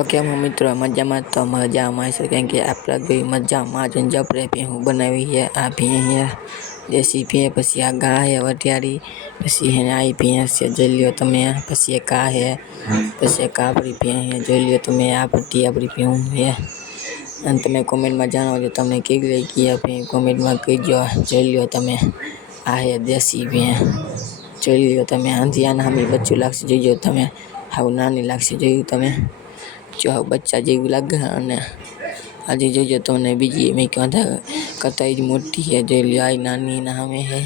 तो केम हो मित्रों मजा में तो मजा में से कहीं के आप लोग भी मजा में जब रे भी हूँ बनावी है आ भी है देसी भी पसी आ गाय है वटियारी पसी है आई भी से जो लियो तमे पसी का है पसी कापड़ी भी है जो लियो तमे आ पट्टी आपड़ी भी हूँ है अंत में कमेंट में जानो जो तमने के लिए किया भी कमेंट में कहीजो जो लियो तमे आ है देसी भी जो लियो तमे आंधिया हमी बच्चों लागसे जो तमे हाउ नानी लागसे जो तमे जो बच्चा जेवू लागे अने आज जो तमने बीजी मैं कहता कतई मोटी है जो लियो आई नानी ना हमें है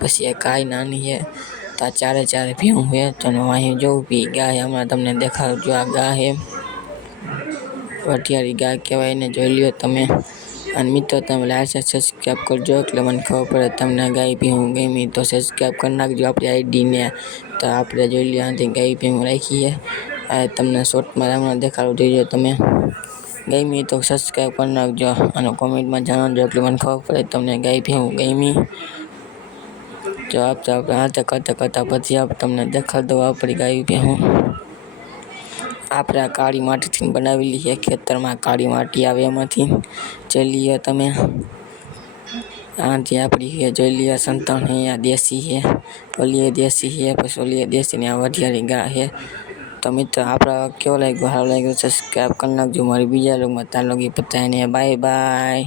पसी एक आई नानी है तो चारे चारे भीहू है तो वहीं जो भी गाय हमें तमने देखा जो आ गाय है वटियारी गाय कहवाय ने जो लियो तमे अने मित्रों तमे लाइक सब्सक्राइब करजो એટલે મને ખબર પડે તમને ગાય ભીહું ગમી તો સબસ્ક્રાઇબ કરી નાખજો આપણી આઈડી ને તો આપણે જોઈ લ્યો આથી ગાય ભીહું રાખી છે આ તમને શોર્ટમાં હમણાં દેખાડું જોઈજો તમે ગમી તો સબસ્ક્રાઇબ કરી નાખજો અને કોમેન્ટમાં જણાવજો એટલે મને ખબર પડે તમને ગાય ભીહું ગમી જો આપણે હાથે કરતા પછી તમને દેખાડી દઉં આપણી ગાય ભીહું આપણે આ કાળી માટીથી બનાવેલી છે ખેતરમાં કાળી માટી આવે એમાંથી જોઈ લ્યો તમે आँधी आपड़ी है जो लिया संतान है या देसी है ओलिए देसी है बस ओलिए देसी ने वटियारी गाय है तो मित्र आप क्यों लाइक सब्सक्राइब करना जो हमारी बीजा लोग मत लोग पता है बाय बाय।